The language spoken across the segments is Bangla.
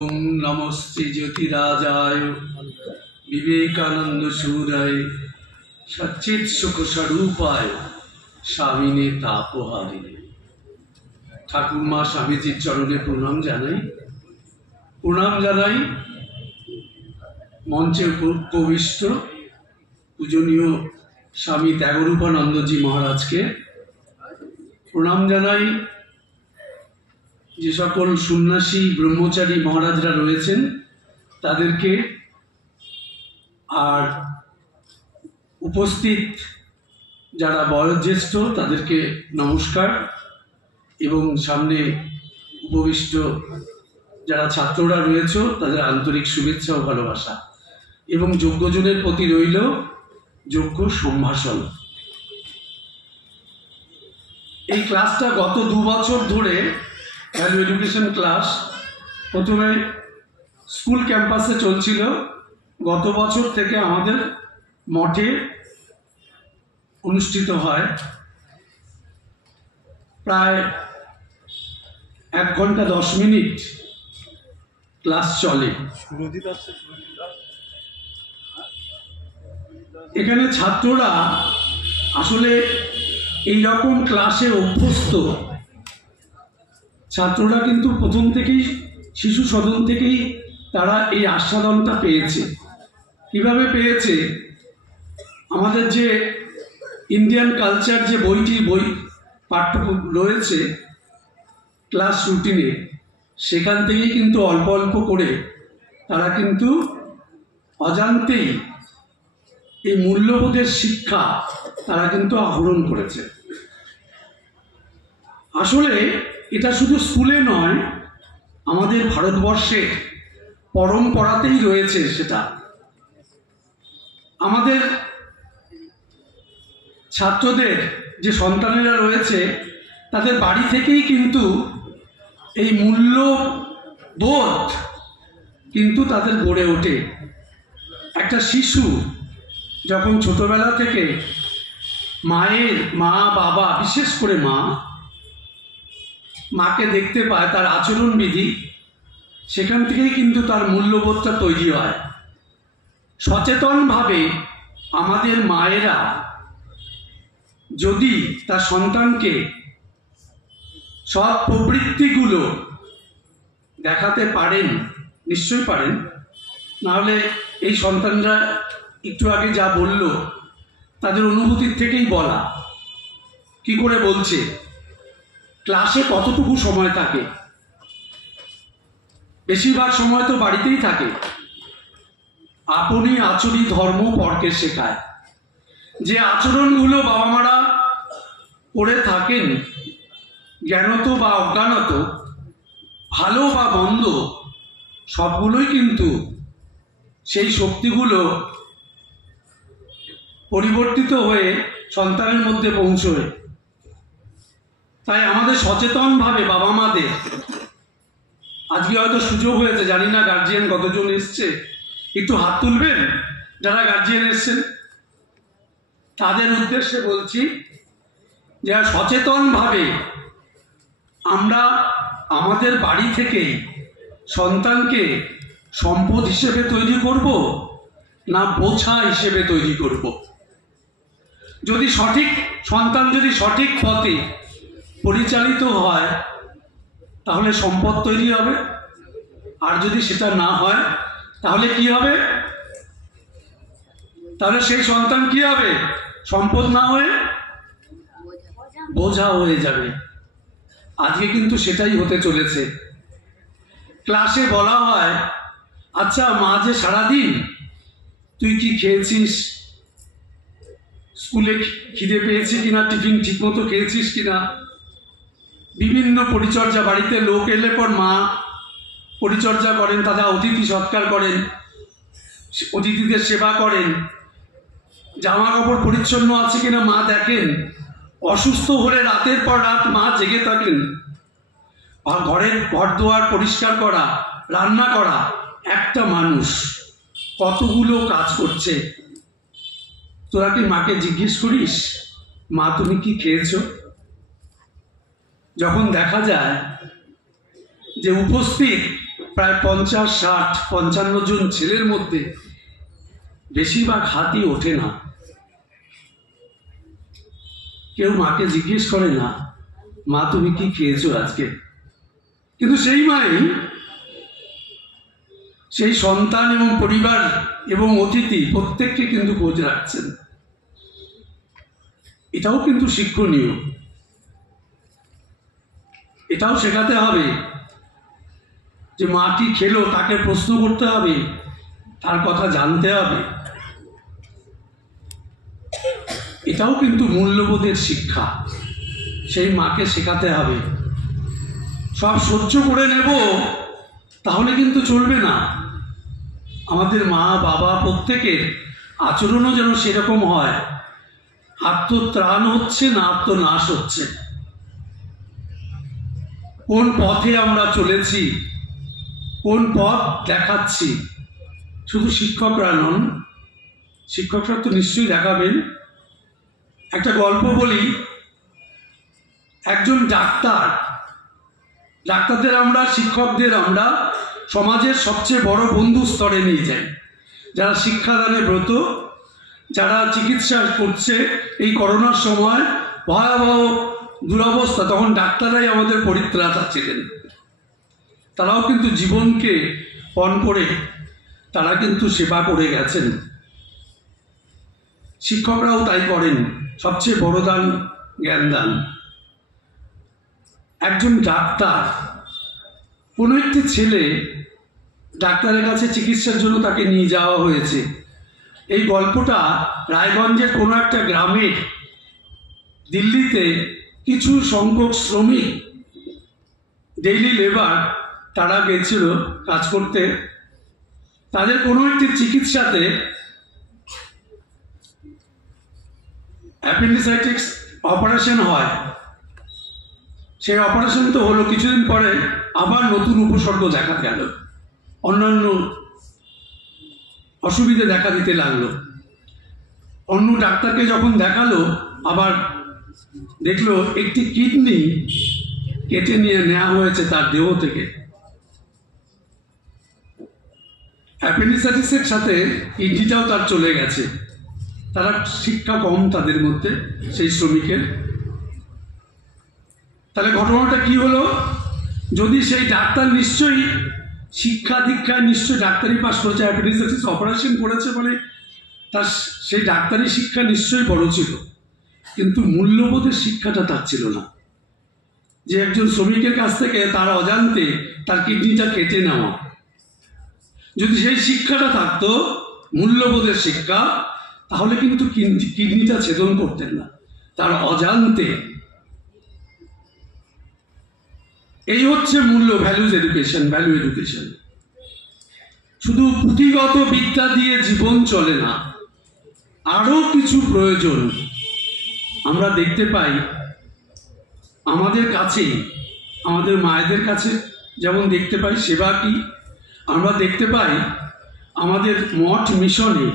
ओम नमस्ते ज्योतिराजाय विवेकानंद सूराय सच्चित सुख स्वरूपाय स्वामिने तापहारिणे। ठाकुरमा स्वामीजी चरणे प्रणाम जानाई मंचे उपविष्ट पूजनीय स्वामी त्यागरूपानंद जी महाराज के प्रणाम जानाई। যে সকল সন্ন্যাসী ব্রহ্মচারী মহারাজরা রয়েছেন তাদেরকে, আর উপস্থিত যারা বয়োজ্যেষ্ঠ তাদেরকে নমস্কার, এবং সামনে উপবিষ্ট যারা ছাত্ররা রয়েছে তাদের আন্তরিক শুভেচ্ছা ও ভালোবাসা, এবং যোগ্যজনের প্রতি রইল যোগ্য সম্ভাষণ। এই ক্লাসটা গত 2 বছর ধরে ভ্যালু এডুকেশন ক্লাস প্রথমে স্কুল ক্যাম্পাসে চলছিল। গত বছর থেকে আমাদের মঠে অনুষ্ঠিত হয়, প্রায় 1 ঘন্টা 10 মিনিট ক্লাস চলে। এখানে ছাত্ররা আসলে এই রকম ক্লাসে অভ্যস্ত। ছাত্ররা কিন্তু প্রথম থেকেই, শিশু সদন থেকেই তারা এই আস্বাদনটা পেয়েছে। কিভাবে পেয়েছে? আমাদের যে ইন্ডিয়ান কালচার যে বই পাঠ্য রয়েছে ক্লাস রুটিনে, সেখান থেকেই কিন্তু অল্প অল্প করে তারা কিন্তু অজান্তেই এই মূল্যবোধের শিক্ষা তারা কিন্তু আহরণ করেছে। আসলে এটা শুধু স্কুলে নয়, আমাদের ভারতবর্ষের পরম্পরাতেই রয়েছে সেটা। আমাদের ছাত্রদের যে সন্তানেরা রয়েছে তাদের বাড়ি থেকেই কিন্তু এই মূল্যবোধ কিন্তু তাদের গড়ে ওঠে। একটা শিশু যখন ছোটবেলা থেকে মা বাবা, বিশেষ করে মাকে দেখতে পায়, তার আচরণবিধি, সেখান থেকেই কিন্তু তার মূল্যবোধটা তৈরি হয়। সচেতনভাবে আমাদের মায়েরা যদি তার সন্তানকে সৎ প্রবৃত্তিগুলো দেখাতে পারেন, নিশ্চয়ই পারেন, নাহলে এই সন্তানরা একটু আগে যা বলল তাদের অনুভূতির থেকেই বলা। কি করে বলছে? ক্লাসে কতটুকু সময় থাকে? বেশিরভাগ সময় তো বাড়িতেই থাকে। আপনি আচরি ধর্ম পরকে শেখায়। যে আচরণগুলো বাবা মারা করে থাকেন, জ্ঞানত বা অজ্ঞানত, ভালো বা মন্দ, সবগুলোই কিন্তু সেই শক্তিগুলো পরিবর্তিত হয়ে সন্তানের মধ্যে পৌঁছয়। তাই আমাদের সচেতনভাবে বাবা মাদের, আজকে হয়তো সুযোগ হয়েছে, জানি না গার্জিয়ান কতজন এসছে, একটু হাত তুলবেন যারা গার্জিয়ান এসছেন। তাদের উদ্দেশ্যে বলছি যে সচেতনভাবে আমরা আমাদের বাড়ি থেকেই সন্তানকে সম্পদ হিসেবে তৈরি করব না বোঝা হিসেবে তৈরি করব। যদি সন্তান যদি সঠিক পথে পরিচালিত হয় তাহলে সম্পদ তৈরি হবে, আর যদি সেটা না হয় তাহলে কি হবে? তাহলে সেই সন্তান কি হবে? সম্পদ না হয়ে বোঝা হয়ে যাবে। আজকে কিন্তু সেটাই হতে চলেছে। ক্লাসে বলা হয়, আচ্ছা মা যে সারাদিন তুই কি খেয়েছিস, স্কুলে খিদে পেয়েছি কিনা, টিফিন ঠিকমতো খেয়েছিস কিনা, বিভিন্ন পরিচর্যা, বাড়িতে লোক এলে পর মা পরিচর্যা করেন, তারা অতিথি সৎকার করেন, অতিথিদের সেবা করেন, জামা কাপড় পরিচ্ছন্ন আছে কিনা মা দেখেন, অসুস্থ হলে রাতের পর রাত মা জেগে থাকেন, আর ঘর দুয়ার পরিষ্কার করা, রান্না করা। একটা মানুষ কতগুলো কাজ করছে। তোরা কি মাকে জিজ্ঞেস করিস, মা তুমি কি খেয়েছো? যখন দেখা যায় যে উপস্থিত প্রায় 50, 60, 55 জন ছেলের মধ্যে বেশিরভাগ হাতই ওঠে না। কেউ মাকে জিজ্ঞেস করে না, মা তুমি কি খেয়েছো আজকে? কিন্তু সেই মাই সেই সন্তান এবং পরিবার এবং অতিথি প্রত্যেককে কিন্তু খোঁজ রাখছেন। এটাও কিন্তু শিক্ষণীয়, এটাও শেখাতে হবে যে মা কি খেলো তাকে প্রশ্ন করতে হবে, তার কথা জানতে হবে। এটাও কিন্তু মূল্যবোধের শিক্ষা, সেই মাকে শেখাতে হবে। সব সহ্য করে নেব তাহলে কিন্তু চলবে না। আমাদের মা বাবা প্রত্যেকের আচরণও যেন সেরকম হয়, আত্মত্রাণ হচ্ছে না আত্মনাশ হচ্ছে। কোন পথে আমরা চলেছি, কোন পথ দেখাচ্ছি, শুধু শিক্ষকরা নন, শিক্ষকরা তো নিশ্চয়ই দেখাবেন। একটা গল্প বলি। একজন ডাক্তারদের আমরা, শিক্ষকদের আমরা সমাজের সবচেয়ে বড় বন্ধু স্তরে নিয়ে যাই। যারা শিক্ষাদানে ব্রত, যারা চিকিৎসা করছে এই করোনার সময় ভয়াবহ দুরবস্থা, তখন ডাক্তাররাই আমাদের পরিত্রাতা ছিলেন। তারাও কিন্তু জীবনকে পণ করে তারা কিন্তু সেবা করে গেছেন। শিক্ষকরাও তাই করেন, সবচেয়ে বড় দান জ্ঞান দান। একজন ডাক্তার, কোনো একটি ছেলে ডাক্তারের কাছে চিকিৎসার জন্য তাকে নিয়ে যাওয়া হয়েছে। এই গল্পটা রায়গঞ্জের কোনো একটা গ্রামে, দিল্লিতে কিছু সংখ্যক শ্রমিক, ডেইলি লেবার, তারা গেছিল কাজ করতে। তাদের কোনো একটি চিকিৎসাতে অ্যাপেন্ডিসাইটিস অপারেশন হয়। সেই অপারেশন তো হলো, কিছুদিন পরে আবার নতুন উপসর্গ দেখা গেল, অন্যান্য অসুবিধে দেখা দিতে লাগলো। অন্য ডাক্তারকে যখন দেখালো, আবার দেখলো একটি কিডনি কেটে নিয়ে নেওয়া হয়েছে তার দেহ থেকে। অ্যাপেন্ডিসাইটিসের সাথে কিডনিটাও তার চলে গেছে। তারা শিক্ষা কম তাদের মধ্যে, সেই শ্রমিকের। তাহলে ঘটনাটা কি হলো? যদি সেই ডাক্তার নিশ্চয়ই শিক্ষা দীক্ষায় নিশ্চয়ই ডাক্তারি পাস করেছে, অ্যাপেন্ডিসাইটিস অপারেশন করেছে, মানে তার সেই ডাক্তারি শিক্ষা নিশ্চয়ই বড় ছিল, কিন্তু মূল্যবোধের শিক্ষাটা তার ছিল না। যে একজন শ্রমিকের কাছ থেকে তার অজান্তে তার কিডনিটা কেটে নেওয়া, যদি সেই শিক্ষাটা থাকতো, মূল্যবোধের শিক্ষা, তাহলে কিন্তু কিডনিটা ছেদন করতেন না তার অজান্তে। এই হচ্ছে মূল্য, ভ্যালু এডুকেশন। শুধু পুঁথিগত বিদ্যা দিয়ে জীবন চলে না, আরো কিছু প্রয়োজন। আমরা দেখতে পাই আমাদের কাছেই, আমাদের মায়েদের কাছে যেমন দেখতে পাই সেবা কি, আমরা দেখতে পাই আমাদের মঠ মিশনে,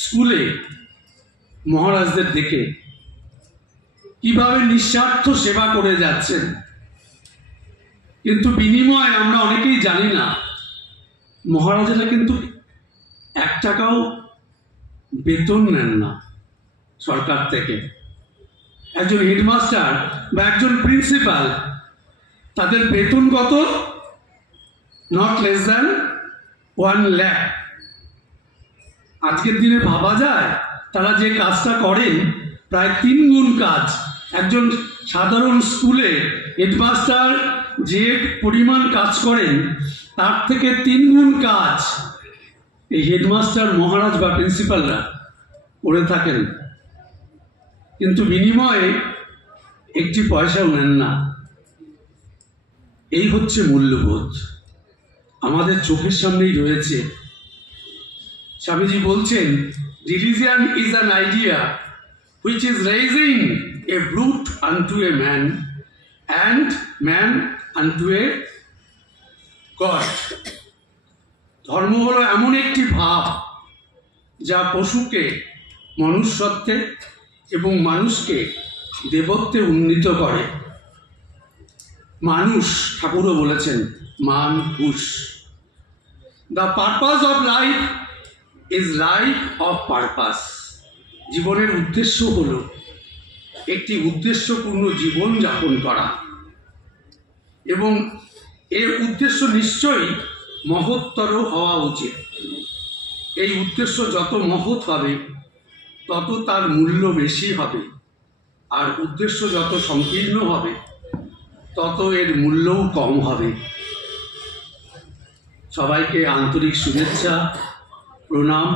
স্কুলে মহারাজদের দেখে কিভাবে নিঃস্বার্থ সেবা করে যাচ্ছেন। কিন্তু বিনিময়ে আমরা অনেকেই জানি না, মহারাজেরা কিন্তু 1 টাকাও বেতন নেন না সরকার থেকে। একজন হেডমাস্টার বা একজন প্রিন্সিপাল, তাদের বেতন কত? Not less than 1 lakh. আজকের দিনে ভাবা যায় তারা যে কাজটা করেন, প্রায় 3 গুণ কাজ। একজন সাধারণ স্কুলে হেডমাস্টার যে পরিমাণ কাজ করেন, তার থেকে 3 গুণ কাজ এই হেডমাস্টার, মহারাজ বা প্রিন্সিপালরা করে থাকেন। কিন্তু বিনিময়ে 1 পয়সাও নেন না। এই হচ্ছে মূল্যবোধ, আমাদের চোখের সামনেই রয়েছে। স্বামীজি বলছেন, religion is an idea which is raising a brute unto a man and man unto a God. ধর্ম হলো এমন একটি ভাব যা পশুকে মনুষ্যত্বে এবং মানুষকে দেবত্বে উন্নীত করে। মানুষ, ঠাকুরও বলেছেন, মান হুস, the purpose of life is life of purpose. জীবনের উদ্দেশ্য হলো একটি উদ্দেশ্যপূর্ণ জীবন যাপন করা, এবং এর উদ্দেশ্য নিশ্চয়ই মহত্তর হওয়া উচিত। এই উদ্দেশ্য যত মহৎ হবে তত তার মূল্য বেশি হবে, আর উদ্দেশ্য যত সংকীর্ণ হবে তত এর মূল্যও কম হবে। সবাইকে আন্তরিক শুভেচ্ছা, প্রণাম।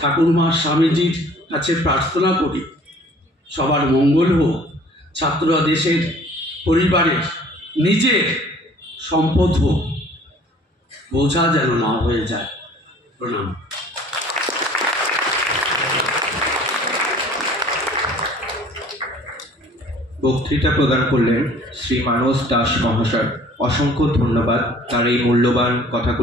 ঠাকুরমা স্বামীজির কাছে প্রার্থনা করি সবার মঙ্গল হোক, ছাত্ররা দেশের, পরিবারের, নিজের সম্পদ হোক, বোঝা যেন না হয়ে যায়। প্রণাম। বক্তৃতা প্রদান করলেন শ্রী মানস দাস মহাশয়। অসংখ্য ধন্যবাদ তার এই মূল্যবান কথাগুলো